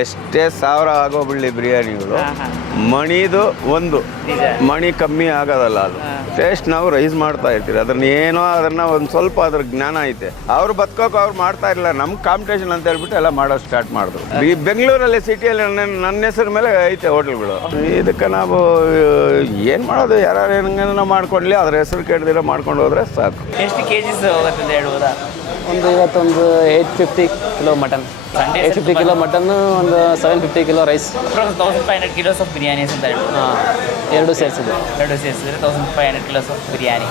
ಎಷ್ಟೇ ಸಾವಿರ ಆಗೋಬಿಡ್ಲಿ ಬಿರಿಯಾನಿಗಳು, ಮಣಿದು ಒಂದು ಮಣಿ ಕಮ್ಮಿ ಆಗೋದಲ್ಲ. ಅದು ಟೇಸ್ಟ್ ನಾವು ರೈಸ್ ಮಾಡ್ತಾ ಇರ್ತೀವಿ. ಅದನ್ನ ಒಂದು ಸ್ವಲ್ಪ ಅದ್ರ ಜ್ಞಾನ ಐತೆ. ಅವ್ರು ಬದುಕೋಕೆ ಅವ್ರು ಮಾಡ್ತಾ ಇರಲಿಲ್ಲ, ನಮ್ಮ ಕಾಂಪಿಟೇಷನ್ ಅಂತ ಹೇಳ್ಬಿಟ್ಟು ಎಲ್ಲ ಮಾಡೋದು ಸ್ಟಾರ್ಟ್ ಮಾಡಿದ್ರು. ಈ ಬೆಂಗಳೂರಲ್ಲಿ ಸಿಟಿಯಲ್ಲಿ ನನ್ನ ಹೆಸರು ಮೇಲೆ ಐತೆ ಹೋಟೆಲ್ಗಳು. ಇದಕ್ಕೆ ನಾವು ಏನು ಮಾಡೋದು, ಯಾರು ಏನಂಗ ಮಾಡ್ಕೊಳ್ಳಿ, ಅದ್ರ ಹೆಸರು ಕೆಡ್ದಿರೋ ಮಾಡ್ಕೊಂಡು ಹೋದ್ರೆ ಸಾಕು. ಎಷ್ಟು ಕೆಜಿಸ್ ಹೋಗುತ್ತೆ ಅಂತ ಹೇಳ್ಬೋದಾ? ಒಂದು ಇವತ್ತೊಂದು 850 ಕಿಲೋ ಮಟನ್, 850 ಕಿಲೋ ಮಟನ್ನು, ಒಂದು 750 kilo rice, 1500 kilos of biryanis ಅಂತ ಹೇಳ್ಬೋದು. ಎರಡು ಸೇರಿಸಿದೆ. 1500 kilos of biryani.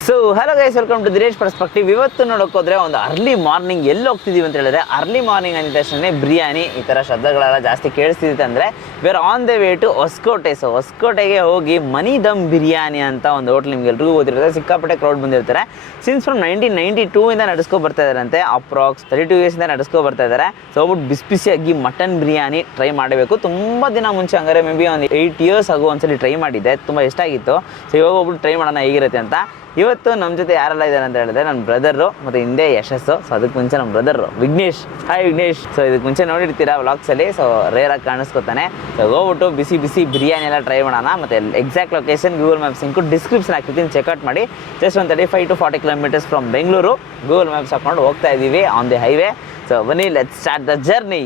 So hello guys, welcome to Dinesh perspective. ಇವತ್ತು ನೋಡೋಕೋದ್ರೆ ಒಂದು ಅರ್ಲಿ ಮಾರ್ನಿಂಗ್ ಎಲ್ಲಿ ಹೋಗ್ತಿದ್ದೀವಿ ಅಂತ ಹೇಳಿದ್ರೆ, ಅರ್ಲಿ ಮಾರ್ನಿಂಗ್ ಅಂದ ತಕ್ಷಣ ಬಿರಿಯಾನಿ ಈ ಥರ ಶಬ್ದಗಳೆಲ್ಲ ಜಾಸ್ತಿ ಕೇಳಿಸ್ತಿದ್ದೆ. ಅಂದರೆ ಬೇರೆ on the way to Hosakote. So ಹೊಸಕೋಟೆಗೆ ಹೋಗಿ ಮನಿ ದಮ್ ಬಿರಿಯಾನಿ ಅಂತ ಒಂದು ಹೋಟ್ಲ್ ನಿಮ್ಗೆ ಎಲ್ರಿಗೂ ಗೊತ್ತಿರುತ್ತೆ. ಸಿಕ್ಕಾಪಟ್ಟೆ ಕ್ರೌಡ್ ಬಂದಿರ್ತಾರೆ. ಸಿನ್ಸ್ ಫ್ರಮ್ 1992 ನಡೆಸ್ಕೊ ಬರ್ತಾ ಇದ್ದಾರಂತೆ. ಅಪ್ರಾಕ್ಸ್ 32 ಇಯರ್ಸಿಂದ ನಡೆಸ್ಕೊ ಬರ್ತಾ ಇದ್ದಾರೆ. ಸೊ ಹೋಗ್ಬಿಟ್ಟು ಬಿಸಿ ಬಿಸಿಯಾಗಿ ಮಟನ್ ಬಿರಿಯಾನಿ ಟ್ರೈ ಮಾಡಬೇಕು. ತುಂಬ ದಿನ ಮುಂಚೆ ಹಂಗಾರೆ ಮೇ ಬಿ ಒಂದು 8 ಇಯರ್ಸ್ ಆಗೋ ಒಂದ್ಸಲಿ ಟ್ರೈ ಮಾಡಿದ್ದೆ, ತುಂಬ ಇಷ್ಟ ಆಗಿತ್ತು. ಸೊ ಇವಾಗ ಹೋಗ್ಬಿಟ್ಟು ಟ್ರೈ ಮಾಡೋಣ ಹೇಗಿರುತ್ತೆ ಅಂತ. ಇವತ್ತು ನಮ್ಮ ಜೊತೆ ಯಾರೆಲ್ಲ ಇದ್ದಾರೆ ಅಂತ ಹೇಳಿದ್ರೆ, ನನ್ನ ಬ್ರದರು ಮತ್ತು ಹಿಂದೆ ಯಶಸ್ಸು. ಸೊ ಅದಕ್ಕೆ ಮುಂಚೆ ನಮ್ಮ brother Vignesh. Hi Vignesh. So ಇದಕ್ಕೆ ಮುಂಚೆ ನೋಡಿರ್ತೀರಾ ವ್ಲಾಗ್ಸಲ್ಲಿ. ಸೊ ರೇರಾಗಿ ಕಾಣಿಸ್ಕೊತಾನೆ. ಸೊ ಹೋಗ್ಬಿಟ್ಟು ಬಿಸಿ ಬಿಸಿ ಬಿರಿಯಾನಿ ಎಲ್ಲ ಟ್ರೈ ಮಾಡೋಣ. ಮತ್ತು ಎಕ್ಸಾಕ್ಟ್ ಲೊಕೇಶನ್ ಗೂಗಲ್ ಮ್ಯಾಪ್ಸ್ ಇಂಕು ಡಿಸ್ಕ್ರಿಪ್ಷನ್ ಹಾಕ್ತಿದ್ದೀನಿ, ಚೆಕ್ಔಟ್ ಮಾಡಿ. ಜಸ್ಟ್ ಒಂದು 35 to 40 kilometres from Bengaluru. Google Maps ಹಾಕೊಂಡು ಹೋಗ್ತಾ ಇದ್ದೀವಿ ಆನ್ ದಿ ಹೈವೇ. ಸೊ ಬನ್ನಿ, ಲೆಟ್ಸ್ ಸ್ಟಾರ್ಟ್ ದ ಜರ್ನಿ.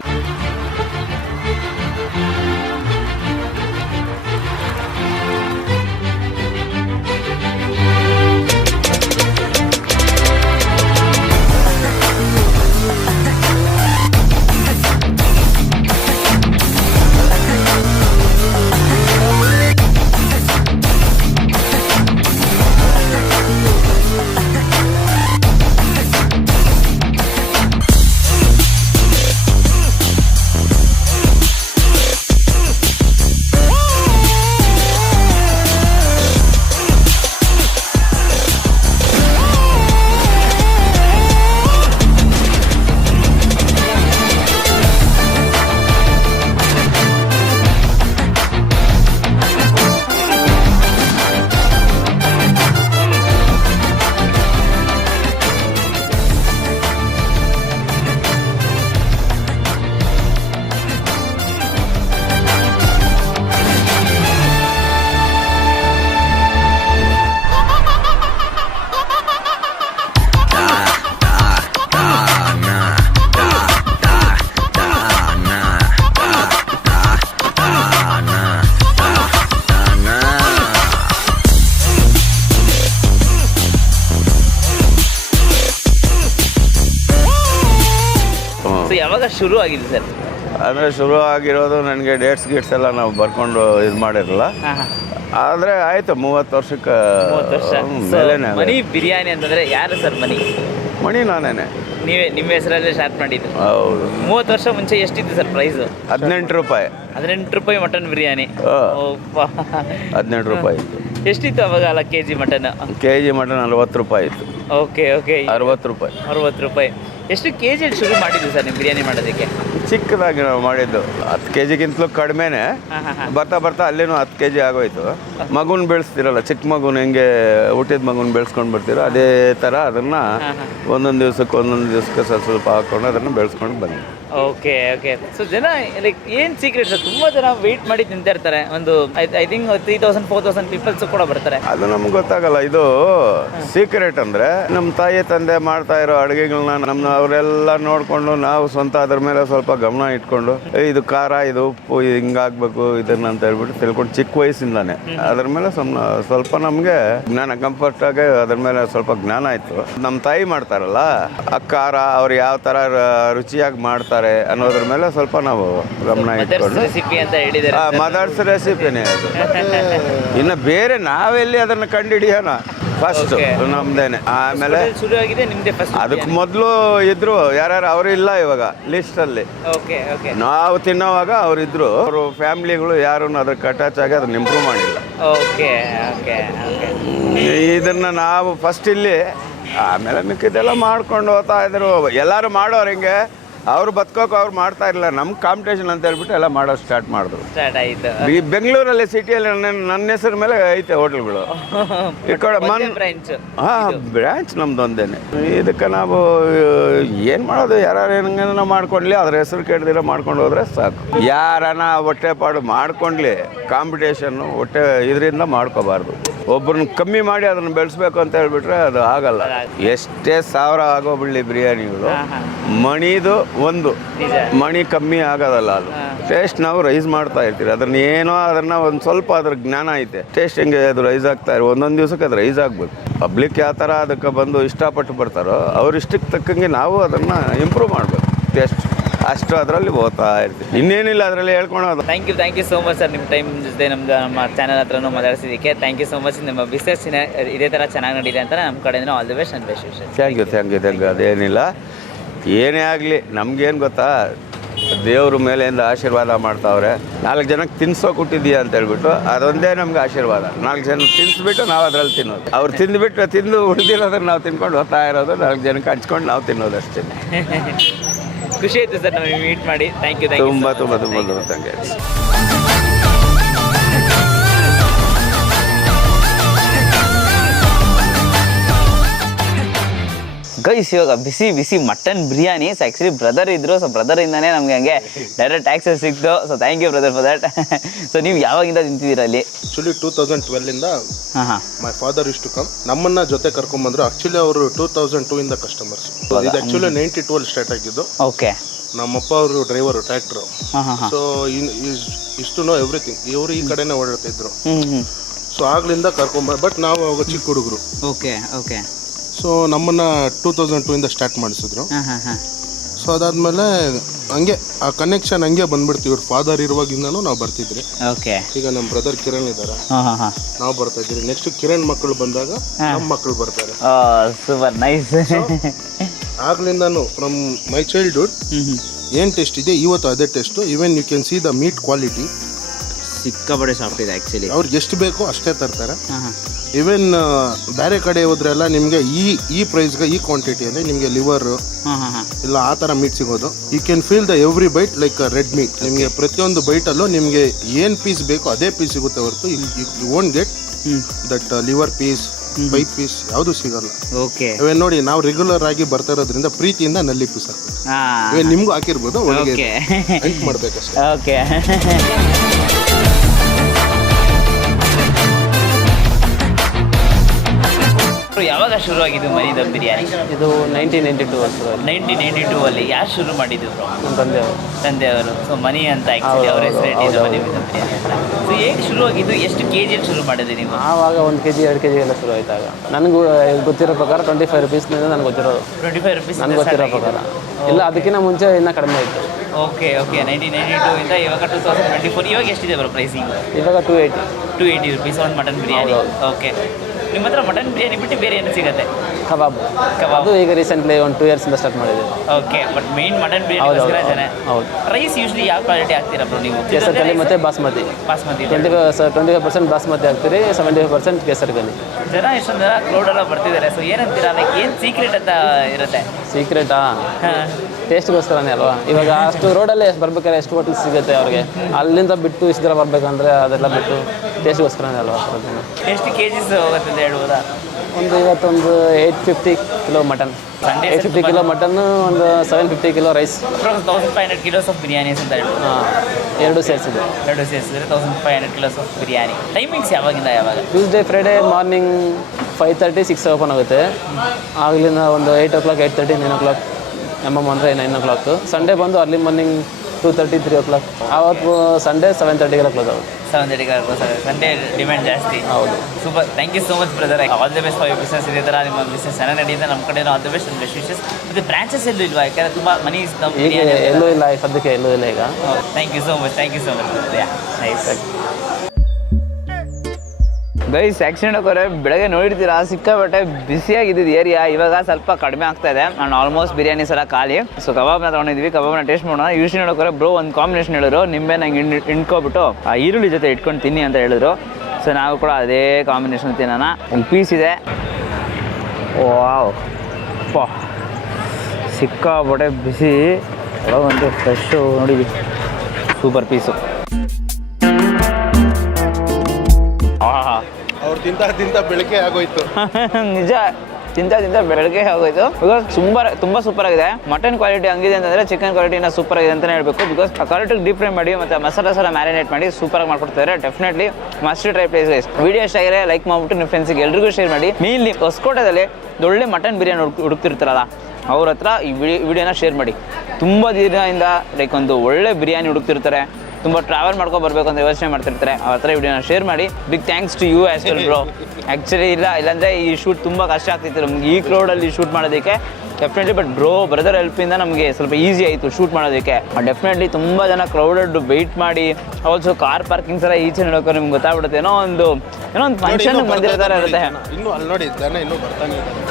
ಯಾವಾಗ ಶುರು ಆಗಿದೆ ಸರ್? ಅಂದರೆ ಶುರು ಆಗಿರೋದು ನನಗೆ ಡೇಟ್ಸ್ ಎಲ್ಲ ನಾವು ಬರ್ಕೊಂಡು ಇದು ಮಾಡಿರಲ್ಲ. ಆದರೆ ಆಯಿತು 30 ವರ್ಷಕ್ಕೆ ಮೇಲೇನೆ. ಮನಿ ಬಿರಿಯಾನಿ ಅಂತಂದರೆ ಯಾರು ಸರ್ ಮಣಿ ನಾನೇನೆ. ನೀವೇ ನಿಮ್ಮ ಹೆಸರಲ್ಲೇ ಸ್ಟಾರ್ಟ್ ಮಾಡಿದ್ದು? ಹೌದು. 30 ವರ್ಷ ಮುಂಚೆ ಎಷ್ಟಿತ್ತು ಸರ್ ಪ್ರೈಸು? 18 ರೂಪಾಯಿ. 18 ರೂಪಾಯಿ ಮಟನ್ ಬಿರಿಯಾನಿ. 18 ರೂಪಾಯಿ ಇತ್ತು. ಎಷ್ಟಿತ್ತು ಅವಾಗ ಅಲ್ಲ ಕೆಜಿ ಮಟನ್? ಕೆಜಿ ಮಟನ್ 40 ರೂಪಾಯಿ ಇತ್ತು. Okay okay. 60 ರೂಪಾಯಿ. 60 ರೂಪಾಯಿ. ಎಷ್ಟು ಕೆ ಜಿಯಲ್ಲಿ ಶುರು ಮಾಡಿದ್ದು ಸರ್ ನೀವು ಬಿರಿಯಾನಿ ಮಾಡೋದಕ್ಕೆ? ಚಿಕ್ಕದಾಗಿ ನಾವು ಮಾಡಿದ್ದು 10 kg ಕಡಿಮೆನೆ. ಬರ್ತಾ ಬರ್ತಾ ಅಲ್ಲೇನು 10 kg ಆಗೋಯ್ತು. ಮಗುನ ಬೆಳೆಸ್ತಿರಲ್ಲ, ಚಿಕ್ಕ ಮಗುನ ಹೆಂಗೆ ಹುಟ್ಟಿದ ಮಗುನ ಬೆಳೆಸ್ಕೊಂಡು ಬರ್ತೀರೋ ಅದೇ ಥರ ಅದನ್ನು ಒಂದೊಂದು ದಿವಸಕ್ಕೆ ಸ್ವಲ್ಪ ಹಾಕ್ಕೊಂಡು ಅದನ್ನು ಬೆಳೆಸ್ಕೊಂಡು ಬಂದ್ವಿ. Okay okay. ಸೊ ಜನ ಲೈಕ್ ಏನು ಸೀಕ್ರೆಟ್ ಸರ್? ತುಂಬ ಜನ ವೆಯ್ಟ್ ಮಾಡಿ ತಿಂತಿರ್ತಾರೆ. ಒಂದು ಐ ಥಿಂಕ್ 3000-4000 ಪೀಪಲ್ಸ್ ಕೂಡ ಬರ್ತಾರೆ. ಅದು ನಮ್ಗೆ ಗೊತ್ತಾಗಲ್ಲ. ಇದು ಸೀಕ್ರೆಟ್ ಅಂದರೆ ನಮ್ಮ ತಾಯಿ ತಂದೆ ಮಾಡ್ತಾ ಇರೋ ಅಡುಗೆಗಳನ್ನ ಅವರೆಲ್ಲ ನೋಡಿಕೊಂಡು ನಾವು ಸ್ವಂತ ಅದ್ರ ಮೇಲೆ ಸ್ವಲ್ಪ ಗಮನ ಇಟ್ಕೊಂಡು ಇದು ಖಾರ, ಇದು ಉಪ್ಪು, ಇದು ಹಿಂಗಾಗಬೇಕು ಇದನ್ನ ಅಂತ ಹೇಳ್ಬಿಟ್ಟು ತಿಳ್ಕೊಂಡು ಚಿಕ್ಕ ವಯಸ್ಸಿಂದಾನೆ ಅದ್ರ ಮೇಲೆ ಸ್ವಲ್ಪ ನಮಗೆ ಜ್ಞಾನ, ಕಂಫರ್ಟಾಗಿ ಅದ್ರ ಮೇಲೆ ಸ್ವಲ್ಪ ಜ್ಞಾನ ಆಯಿತು. ನಮ್ಮ ತಾಯಿ ಮಾಡ್ತಾರಲ್ಲ ಆ ಖಾರ, ಅವ್ರು ಯಾವ ಥರ ರುಚಿಯಾಗಿ ಮಾಡ್ತಾರೆ ಅನ್ನೋದ್ರ ಮೇಲೆ ಸ್ವಲ್ಪ ನಾವು ಗಮನ ಇಟ್ಕೊಂಡು ಮದರ್ಸ್ ರೆಸಿಪಿನೇ ಅದು. ಇನ್ನು ಬೇರೆ ನಾವೆಲ್ಲಿ ಅದನ್ನು ಕಂಡುಹಿಡಿಯೋಣ ಫಸ್ಟ್ ನಮ್ದೇನೆ. ಆಮೇಲೆ ಅದಕ್ಕೆ ಮೊದಲು ಇದ್ರು ಯಾರ್ಯಾರು ಅವರು ಇಲ್ಲ ಇವಾಗ ಲಿಸ್ಟಲ್ಲಿ. ನಾವು ತಿನ್ನೋವಾಗ ಅವ್ರು ಇದ್ರು. ಅವರು ಫ್ಯಾಮಿಲಿಗಳು ಯಾರು ಅದಕ್ಕೆ ಅಟ್ಯಾಚ್ ಆಗಿ ಅದನ್ನ ಇಂಪ್ರೂವ್ ಮಾಡಿಲ್ಲ. ಇದನ್ನ ನಾವು ಫಸ್ಟ್ ಇಲ್ಲಿ, ಆಮೇಲೆ ಮಿಕ್ಕಿದ್ದೆಲ್ಲ ಮಾಡ್ಕೊಂಡು ಹೋಗ್ತಾ ಇದ್ರು. ಎಲ್ಲರೂ ಮಾಡೋರು ಹಿಂಗೆ ಅವ್ರು ಬದುಕೋಕೆ ಅವ್ರು ಮಾಡ್ತಾ ಇರಲಿಲ್ಲ, ನಮ್ಮ ಕಾಂಪಿಟೇಷನ್ ಅಂತ ಹೇಳ್ಬಿಟ್ಟು ಎಲ್ಲ ಮಾಡೋದು ಸ್ಟಾರ್ಟ್ ಮಾಡಿದ್ರು. ಸ್ಟಾರ್ಟ್ ಆಯಿತು. ಈ ಬೆಂಗಳೂರಲ್ಲಿ ಸಿಟಿಯಲ್ಲಿ ನನ್ನ ಹೆಸರು ಮೇಲೆ ಐತೆ ಹೋಟೆಲ್ಗಳು. ಈ ಕಡೆ ಬ್ರಾಂಚ್ ಬ್ರಾಂಚ್ ನಮ್ದು ಒಂದೇನೆ. ಇದಕ್ಕೆ ನಾವು ಏನು ಮಾಡೋದು, ಯಾರು ಏನಂಗ ಮಾಡ್ಕೊಂಡ್ಲಿ, ಅದ್ರ ಹೆಸರು ಕೆಡ್ದಿರೋ ಮಾಡ್ಕೊಂಡು ಹೋದ್ರೆ ಸಾಕು. ಯಾರನ ಹೊಟ್ಟೆಪಾಡು ಮಾಡ್ಕೊಂಡ್ಲಿ, ಕಾಂಪಿಟೇಷನ್ನು ಹೊಟ್ಟೆ ಇದರಿಂದ ಮಾಡ್ಕೋಬಾರ್ದು. ಒಬ್ಬರನ್ನ ಕಮ್ಮಿ ಮಾಡಿ ಅದನ್ನು ಬೆಳೆಸ್ಬೇಕು ಅಂತ ಹೇಳ್ಬಿಟ್ರೆ ಅದು ಆಗಲ್ಲ. ಎಷ್ಟೇ ಸಾವಿರ ಆಗೋಬಿಡ್ಲಿ ಬಿರಿಯಾನಿಗಳು, ಮಣಿದು ಒಂದು ಮಣಿ ಕಮ್ಮಿ ಆಗೋದಲ್ಲ. ಅದು ಟೇಸ್ಟ್ ನಾವು ರೈಸ್ ಮಾಡ್ತಾ ಇರ್ತೀವಿ. ಅದನ್ನ ಒಂದು ಸ್ವಲ್ಪ ಅದ್ರ ಜ್ಞಾನ ಐತೆ. ಟೇಸ್ಟ್ ಹೆಂಗೆ ಅದು ರೈಸ್ ಆಗ್ತಾ ಇರೋ ಒಂದೊಂದು ದಿವಸಕ್ಕೆ ಅದು ರೈಸ್ ಆಗ್ಬೇಕು. ಪಬ್ಲಿಕ್ ಯಾವ ಥರ ಅದಕ್ಕೆ ಬಂದು ಇಷ್ಟಪಟ್ಟು ಬರ್ತಾರೋ ಅವ್ರ ಇಷ್ಟಕ್ಕೆ ತಕ್ಕಂಗೆ ನಾವು ಅದನ್ನು ಇಂಪ್ರೂವ್ ಮಾಡಬೇಕು. ಟೇಸ್ಟ್ ಅಷ್ಟು ಅದರಲ್ಲಿ ಓದ್ತಾ ಇರ್ತೀವಿ, ಇನ್ನೇನಿಲ್ಲ ಅದರಲ್ಲಿ ಹೇಳ್ಕೊಳೋದು. Thank you so much sir, ನಿಮ್ಮ ಟೈಮ್ ಜೊತೆ ನಮ್ಮ ಚಾನಲ್ ಹತ್ರನೂ ಮಾತಾಡ್ಸಿದ್ದಕ್ಕೆ ಥ್ಯಾಂಕ್ ಯು ಸೋ ಮಚ್. ನಿಮ್ಮ ಬಿಸ್ನೆಸ್ ಇದೇ ಥರ ಚೆನ್ನಾಗಿ ನಡೀಲಿ ಅಂತ ನಮ್ಮ ಕಡೆಯಿಂದ all the best and best ವಿಷಯ. Thank you. ಅದೇನಿಲ್ಲ, ಏನೇ ಆಗಲಿ ನಮಗೇನು ಗೊತ್ತಾ, ದೇವ್ರ ಮೇಲೆಯಿಂದ ಆಶೀರ್ವಾದ ಮಾಡ್ತಾವ್ರೆ. 4 ಜನಕ್ಕೆ ತಿನ್ಸೋ ಕೊಟ್ಟಿದ್ದೀಯ ಅಂತ ಹೇಳ್ಬಿಟ್ಟು ಅದೊಂದೇ ನಮ್ಗೆ ಆಶೀರ್ವಾದ. 4 ಜನ ತಿನ್ನಿಸ್ಬಿಟ್ಟು ನಾವು ಅದರಲ್ಲಿ ತಿನ್ನೋದು. ಅವ್ರು ತಿಂದು ಉಳಿದಿರೋದನ್ನ ನಾವು ತಿನ್ಕೊಂಡು ಹೋಗ್ತಾ ಇರೋದು. 4 ಜನಕ್ಕೆ ಹಂಚ್ಕೊಂಡು ನಾವು ತಿನ್ನೋದು ಅಷ್ಟೇ. ಖುಷಿ ಆಯ್ತು ಸರ್ ನಮಗೆ ಮೀಟ್ ಮಾಡಿ. Thank you. ತುಂಬ ಥ್ಯಾಂಕ್ ಯು. ಗೈಸ್, ಇವಾಗ ಬಿಸಿ mutton biryani. So actually brother ಇದ್ದರು, ಸೊ ಬ್ರದರಿಂದನೇ ನಮಗೆ ಹಂಗೆ ಡೈರೆಕ್ಟ್ ಆಕ್ಸೆಸ್ ಸಿಕ್ತು. So thank you brother for that. So ನೀವು ಯಾವಾಗಿಂದ ತಿಂತಿದ್ದೀರಾ ಅಲ್ಲಿ? ಆಕ್ಚುಲಿ 2012ಇಂದ my father is to come. ನಮ್ಮನ್ನ ಜೊತೆ ಕರ್ಕೊಂಡ್ಬಂದ್ರು. ಆಕ್ಚುಲಿ ಅವರು 2002 ಇಂದ ಕಸ್ಟಮರ್ಸ್. ಇದು ಆಕ್ಚುಲಿ 92 ಸ್ಟಾರ್ಟ್ ಆಗಿದ್ದು. ಓಕೆ. ನಮ್ಮಪ್ಪ ಅವರು ಡ್ರೈವರು, ಟ್ರ್ಯಾಕ್ಟ್ರು. ಸೊ ಇಷ್ಟು ನೋ ಎವ್ರಿಥಿಂಗ್. ಇವರು ಈ ಕಡೆನೇ ಓಡಾಡ್ತಾ ಇದ್ರು. ಸೊ ಆಗ್ಲಿಂದ ಬಟ್ ನಾವು ಅವಾಗ ಚಿಕ್ಕ ಹುಡುಗರು. ಓಕೆ. ಸೊ ನಮ್ಮನ್ನ 2002 ಇಂದ ಸ್ಟಾರ್ಟ್ ಮಾಡಿಸಿದ್ರು. ಸೊ ಅದಾದ್ಮೇಲೆ ಹಂಗೆ ಆ ಕನೆಕ್ಷನ್ ಹಂಗೆ ಬಂದ್ಬಿಡ್ತೀವಿ. ಇವ್ರ ಫಾದರ್ ಇರುವಾಗಿಂದನೂ ನಾವು ಬರ್ತಿದ್ರಿ. ಓಕೆ. ಈಗ ನಮ್ಮ ಬ್ರದರ್ ಕಿರಣ್ ಇದ್ದಾರೆ, ನಾವು ಬರ್ತಾ ಇದ್ದೀವಿ. ನೆಕ್ಸ್ಟ್ ಕಿರಣ್ ಮಕ್ಕಳು ಬಂದಾಗ ನಮ್ಮ ಮಕ್ಕಳು ಬರ್ತಾರೆ. Super nice. ಆಗ್ಲಿಂದಾನು ಫ್ರಮ್ ಮೈ ಚೈಲ್ಡ್ಹುಡ್ ಏನು ಟೇಸ್ಟ್ ಇದೆ ಇವತ್ತು ಅದೇ taste. Even you can see the meat quality ಸಿಕ್ಕಾಪಟ್ಟೆ ಸಾಫ್ಟ್ ಇದೆ ಆ್ಯಕ್ಚುಲಿ. ಅವ್ರಿಗೆ ಎಷ್ಟು ಬೇಕೋ ಅಷ್ಟೇ ತರ್ತಾರೆ. ಈವನ್ ಬೇರೆ ಕಡೆ ಹೋದ್ರೆಲ್ಲ ನಿಮಗೆ ಈ ಪ್ರೈಸ್ಗೆ ಈ ಕ್ವಾಂಟಿಟಿಯಲ್ಲಿ ನಿಮಗೆ ಲಿವರ್ ಇಲ್ಲ ಆ ಥರ ಮೀಟ್ ಸಿಗೋದು. You can feel the every bite like red meat. ನಿಮಗೆ ಪ್ರತಿಯೊಂದು ಬೈಟಲ್ಲೂ ನಿಮಗೆ ಏನು ಪೀಸ್ ಬೇಕೋ ಅದೇ ಪೀಸ್ ಸಿಗುತ್ತೆ ಹೊರತು you won't get that liver piece, by piece ಯಾವುದು ಸಿಗಲ್ಲ. ಓಕೆ. ಇವನ್ ನೋಡಿ, ನಾವು ರೆಗ್ಯುಲರ್ ಆಗಿ ಬರ್ತಾ ಇರೋದ್ರಿಂದ ಪ್ರೀತಿಯಿಂದ ನಲ್ಲಿ ಪೀಸ್ ಹಾಕ್ತೀವಿ. ಇವನ್ ನಿಮ್ಗೂ ಹಾಕಿರ್ಬೋದು, ಒಳಗೆ ಹೆಲ್ಪ್ ಮಾಡ್ಬೇಕಷ್ಟೇ. ಓಕೆ. ಯಾವಾಗ ಶುರು ಆಗಿದ್ದು ಮನಿ ದಮ್ ಬಿರಿಯಾನಿ? ಇದು 1992 1992 ಅಲ್ಲಿ ಯಾರು ಶುರು ಮಾಡಿದ್ರು? ನಮ್ಮ ತಂದೆಯವರು. ಸೊ ಮನಿ ಅಂತ ಆ್ಯಕ್ಚುಲಿ ಅವ್ರ ಹೆಸರು ಇಟ್ಟಿದ್ದು ಮನಿ ದಮ್ ಬಿರಿಯಾನಿ ಅಂತ. ಸೊ ಹೇಗೆ ಶುರು ಆಗಿದ್ದು, ಎಷ್ಟು ಕೆಜಿಯಲ್ಲಿ ಶುರು ಮಾಡಿದ್ರಿ ನೀವು? ಆವಾಗ 1 kg 2 kg ಎಲ್ಲ ಶುರು ಆಯ್ತಾಗ. ನನಗೂ ಗೊತ್ತಿರೋ ಪ್ರಕಾರ 25 ರೂಪೀಸ್ನಿಂದ ನನಗೆ ಗೊತ್ತಿರೋದು. 25 ರೂಪೀಸ್ ನನಗೆ ಗೊತ್ತಿರೋ ಪ್ರಕಾರ. ಇಲ್ಲ, ಅದಕ್ಕಿಂತ ಮುಂಚೆ ಇನ್ನೂ ಕಡಿಮೆ ಇತ್ತು. ಓಕೆ. 1992 ಇಂದ ಇವಾಗ 2024. ಇವಾಗ ಎಷ್ಟಿದೆ ಬರೋ ಪ್ರೈಸಿಂಗ್? ಇವಾಗ 280 ರೂಪೀಸ್ ಒಂದು ಮಟನ್ ಬಿರಿಯಾನಿ. ಓಕೆ. ನಿಮ್ಮ ಹತ್ರ ಮಟನ್ ಬಿರಿಯಾನಿ ಬಿಟ್ಟು ಬೇರೆ ಏನು ಸಿಗುತ್ತೆ? ಕಬಾಬ್. ಅದು ಈಗ ರೀಸೆಂಟ್ಲಿ 1 2 years ಸ್ಟಾರ್ಟ್ ಮಾಡಿದೆ. Okay. But main mutton biryani ಜನ. ಹೌದು. ರೈಸ್ ಯೂಶ್ವಲಿ ಯಾವ ಕ್ವಾಲಿಟಿ ಹಾಕ್ತೀರಾ ಬ್ರೋ ನೀವು? ಕೇಸರಿ ಮತ್ತು ಬಾಸ್ಮತಿ. 25% ಬಾಸ್ಮತಿ ಹಾಕ್ತೀರಿ, 75% ಕೇಸರಿ ಗಲಿ. ಜನ ಎಷ್ಟೊಂದು ಜನ ಕ್ರೌಡೆಲ್ಲ ಬರ್ತಿದ್ದಾರೆ. ಸೊ ಏನಂತೀರಾ, ಲೈಕ್ ಏನು ಸೀಕ್ರೆಟ್ ಅಂತ ಇರುತ್ತೆ? ಸೀಕ್ರೆಟಾ? ಟೇಸ್ಟ್ಗೋಸ್ಕರನೇ ಅಲ್ವಾ. ಇವಾಗ ಅಷ್ಟು ರೋಡಲ್ಲೇ ಎಷ್ಟು ಬರ್ಬೇಕಾದ್ರೆ ಎಷ್ಟು ಹೋಟೆಲ್ ಸಿಗುತ್ತೆ ಅವ್ರಿಗೆ. ಅಲ್ಲಿಂದ ಬಿಟ್ಟು ಇಷ್ಟು ದೂರ ಬರ್ಬೇಕಂದ್ರೆ ಅದೆಲ್ಲ ಬಿಟ್ಟು ಟೇಸ್ಟ್ಗೋಸ್ಕರನೇ ಅಲ್ವಾ. ಎಷ್ಟು ಕೆಜಿಸ್ ಹೋಗುತ್ತೆ ಅಂತ ಹೇಳ್ಬೋದಾ? ಇವತ್ತೊಂದು 850 ಕಿಲೋ ಮಟನ್, 850 ಕಿಲೋ ಮಟನ್ನು, ಒಂದು 750 kilo rice, 1500 kilos of biryanis ಅಂತ ಹೇಳ್ಬೋದು. ಎರಡು ಸೇರಿಸಿದೆ. 1500 ಕಿಲೋಸ್ ಆಫ್ ಬಿರಿಯಾನಿ. ಟೈಮಿಂಗ್ಸ್ ಯಾವಾಗಿಂದ ಯಾವಾಗ? ಟ್ಯೂಸ್ಡೇ ಫ್ರೈಡೇ ಮಾರ್ನಿಂಗ್ 5:30 6 ಓಪನ್ ಆಗುತ್ತೆ. ಆಗಲಿಂದ ಒಂದು 8 o'clock 8:30 9 o'clock ಅಂದರೆ 9 o'clock. ಸಂಡೇ ಬಂದು ಅರ್ಲಿ ಮಾರ್ನಿಂಗ್ 2:30 3 o'clock. ಆವತ್ತು ಸಂಡೇ 7:30ಗೆಲ್ಲ ಕ್ಲೋಸ್ ಆಗುತ್ತೆ. 7:30 ಸಂಡೇ ಡಿಮ್ಯಾಂಡ್ ಜಾಸ್ತಿ. ಹೌದು. Super. Thank you so much brother. All the best for your business. ಇದೇ ಥರ ನಿಮ್ಮ ಬಿಸ್ನೆಸ್ ಚೆನ್ನಾಗಿ ನಡೆಯುತ್ತೆ. ನಮ್ಮ ಕಡೆ all the best and best wishes. ಮತ್ತು ಬ್ರಾಂಚಸ್ ಎಲ್ಲೂ ಇಲ್ವಾ? ಯಾಕಂದರೆ ತುಂಬ ಮನಿ ಈಗ ಎಲ್ಲೂ ಇಲ್ಲ, ಸದ್ಯಕ್ಕೆ ಎಲ್ಲೂ ಇಲ್ಲ ಈಗ. Thank you so much. Nice. Guys, accident ಹಾಕೋರೆ ಬೆಳಗ್ಗೆ ನೋಡಿರ್ತೀರಾ, ಸಿಕ್ಕಾಪಟ್ಟೆ ಬಿಸಿಯಾಗಿದ್ದು ಏರಿಯಾ. ಇವಾಗ ಸ್ವಲ್ಪ ಕಡಿಮೆ ಆಗ್ತಾ ಇದೆ. ನಾನು ಆಲ್ಮೋಸ್ಟ್ ಬಿರಿಯಾನೀಸ್ ಎಲ್ಲ ಖಾಲಿ. ಸೊ ಕಬಾಬ್ನ ತೊಗೊಂಡಿದ್ವಿ, ಕಬಾಬ್ನ ಟೇಸ್ಟ್ ಮಾಡೋಣ. ಯೂಶ್ವಲಿ ನೋಡೋಕೆ ಬ್ರೋ ಒಂದು ಕಾಂಬಿನೇಷನ್ ಹೇಳಿದ್ರು, ನಿಂಬೆ ನಂಗೆ ಹಿಂಡ್ಕೊಬಿಟ್ಟು ಆ ಈರುಳ್ಳಿ ಜೊತೆ ಇಟ್ಕೊಂಡು ತಿನ್ನಿ ಅಂತ ಹೇಳಿದ್ರು. ಸೊ ನಾವು ಕೂಡ ಅದೇ ಕಾಂಬಿನೇಷನ್ ತಿನ್ನೋಣ. ಒಂದು ಪೀಸ್ ಇದೆ. ವಾವ್, ಸಿಕ್ಕಾಪಟ್ಟೆ ಬಿಸಿ. ಒಂದು ಫ್ರೆಶ್ಶು ನೋಡಿ ಸೂಪರ್ ಪೀಸು. ಅವ್ರು ತಿಂತ ಬೆಳಗ್ಗೆ ಆಗೋಯ್ತು. ನಿಜ ತಿಂತ ಬೆಳಗ್ಗೆ ಆಗೋಯ್ತು. ಬಿಕಾಸ್ ತುಂಬ ಸೂಪರ್ ಆಗಿದೆ. ಮಟನ್ ಕ್ವಾಲಿಟಿ ಹಂಗಿದೆ ಅಂತಂದರೆ ಚಿಕನ್ ಕ್ವಾಲಿಟಿನ ಸೂಪರ್ ಆಗಿದೆ ಅಂತಲೇ ಹೇಳ್ಬೇಕು. ಬಿಕಾಸ್ ಆ ಕ್ವಾಲಿಟಿಗೆ ಡೀಪ್ ಫ್ರೈ ಮಾಡಿ ಮತ್ತು ಮಸಾಲ ಮ್ಯಾರಿನೇಟ್ ಮಾಡಿ ಸೂಪರಾಗಿ ಮಾಡ್ಕೊಡ್ತಾರೆ. Definitely must try place guys. Video ಇಷ್ಟ ಆಗಿದ್ರೆ ಲೈಕ್ ಮಾಡಿಬಿಟ್ಟು ನಿಮ್ಮ ಫ್ರೆಂಡ್ಸಿಗೆ ಎಲ್ರಿಗೂ ಶೇರ್ ಮಾಡಿ. ಮೇನ್ಲಿ ಹೊಸಕೋಟೆದಲ್ಲಿ ಒಳ್ಳೆ ಮಟನ್ ಬಿರಿಯಾನಿ ಹುಡುಕ್ತಿರ್ತಾರಲ್ಲ ಅವ್ರ ಹತ್ರ ಈ ವಿಡಿಯೋನ ಶೇರ್ ಮಾಡಿ. ತುಂಬ ದಿನದಿಂದ ಲೈಕ್ ಒಂದು ಒಳ್ಳೆ ಬಿರಿಯಾನಿ ಹುಡುಕ್ತಿರ್ತಾರೆ, ತುಂಬ ಟ್ರಾವೆಲ್ ಮಾಡ್ಕೊಂಡು ಬರಬೇಕು ಅಂತ ಯೋಚನೆ ಮಾಡ್ತಿರ್ತಾರೆ, ಅವ್ರ ಹತ್ರ ವಿಡಿಯೋನ ಶೇರ್ ಮಾಡಿ. Big thanks to you as well bro. Actually ಇಲ್ಲಾಂದರೆ ಈ ಶೂಟ್ ತುಂಬ ಕಷ್ಟ ಆಗ್ತಿತ್ತು ನಮ್ಗೆ ಈ ಕ್ರೌಡಲ್ಲಿ ಶೂಟ್ ಮಾಡೋದಕ್ಕೆ. ಡೆಫಿನೆಟ್ಲಿ ಬಟ್ ಬ್ರದರ್ ಹೆಲ್ಪಿಂದ ನಮಗೆ ಸ್ವಲ್ಪ ಈಸಿ ಆಯಿತು ಶೂಟ್ ಮಾಡೋದಕ್ಕೆ. ಡೆಫಿನೆಟ್ಲಿ ತುಂಬ ಜನ ಕ್ರೌಡೆಡ್ ವೆಯ್ಟ್ ಮಾಡಿ ಆಲ್ಸೋ ಕಾರ್ ಪಾರ್ಕಿಂಗ್ಸ್ ಎಲ್ಲ ಈಚೆ ನೋಡೋಕೆ ನಿಮ್ಗೆ ಗೊತ್ತಾಗ್ಬಿಡುತ್ತೆ. ಏನೋ ಒಂದು ಫಂಕ್ಷನ್ಗೆ ಬಂದಿರೋ ಥರ ಇರುತ್ತೆ. ಇನ್ನು ಅಲ್ಲಿ ನೋಡಿ ಜನ ಇನ್ನೂ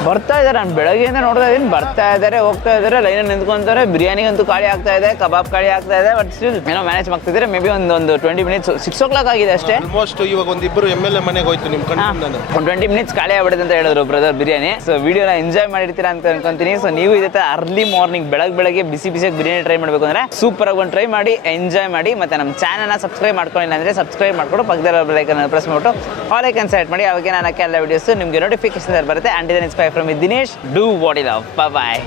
ಬರ್ತಾ ಇದ್ದಾರೆ. ನಾನು ಬೆಳಗ್ಗೆಯಿಂದ ನೋಡ್ತಾ ಇದ್ದೀನಿ, ಬರ್ತಾ ಇದ್ದಾರೆ, ಹೋಗ್ತಾ ಇದ್ದಾರೆ, ಲೈನಲ್ಲಿ ನಿಂತ್ಕೊಂತಾರೆ. ಬಿರಿಯಾನಿಗಂತೂ ಖಾಲಿ ಆಗ್ತಾ ಇದೆ, ಕಬಾಬ್ ಖಾಲಿ ಆಗ್ತಾ ಇದೆ. ಬಟ್ ಸ್ಟಿಲ್ ಏನೋ ಮ್ಯಾನೇಜ್ ಮಾಡ್ತಿದ್ದಾರೆ. ಮೇ ಬಿ ಒಂದು 20 ಮಿನಿಟ್ಸ್ 6 o'clock ಆಗಿದೆ ಅಷ್ಟೇ. ಆಲ್ಮೋಸ್ಟ್ ಇವಾಗ ಒಂದಿಬ್ಬರು MLA ಮನೆಗೆ ಹೋಯ್ತು ನಿಮ್ಮ ಕಣ್ಣಿಂದ. ಒಂದು 20 ಮಿನಿಟ್ಸ್ ಖಾಲಿ ಆಗ್ಬಿಡುತ್ತೆ ಅಂತ ಹೇಳಿದ್ರು ಬ್ರದರ್ ಬಿರಿಯಾನಿ. ಸೊ ವಿಡಿಯೋನ ಎಂಜಾಯ್ ಮಾಡಿರ್ತೀರಾ ಅಂತ ಅನ್ಕೊಂತೀನಿ. ಸೊ ನೀವು ಇದೇ ಥರ ಅರ್ಲಿ ಮಾರ್ನಿಂಗ್ ಬೆಳಗ್ಗೆ ಬಿಸಿಯಾಗಿ ಬಿರಿಯಾನಿ ಟ್ರೈ ಮಾಡಬೇಕು ಅಂದರೆ ಸೂಪರ್ ಆಗಿ ಒಂದು ಟ್ರೈ ಮಾಡಿ ಎಂಜಾಯ್ ಮಾಡಿ. ಮತ್ತು ನಮ್ಮ ಚಾನಲ್ನ ಸಬ್ಸ್ಕ್ರೈಬ್ ಮಾಡ್ಕೊಂಡಿಲ್ಲ ಅಂದರೆ ಸಬ್ಸ್ಕ್ರೈಬ್ ಮಾಡ್ಕೊಂಡು ಪಕ್ಕದಲ್ಲಿ ಬೆಲ್ಲೈಕನ್ ಪ್ರೆಸ್ ಮಾಡಿಬಿಟ್ಟು ಆಲ್ ಐಕನ್ ಸೆಲೆಕ್ಟ್ ಮಾಡಿ. ಅವಾಗ ನಾನು ಎಲ್ಲ ವಿಡಿಯೋಸ್ ನಿಮಗೆ ನೋಟಿಫಿಕೇಶನ್ ಬರುತ್ತೆ. ಆ್ಯಂಡ್ ಇದನ್ inspire from Dinesh. Do what you love. Bye.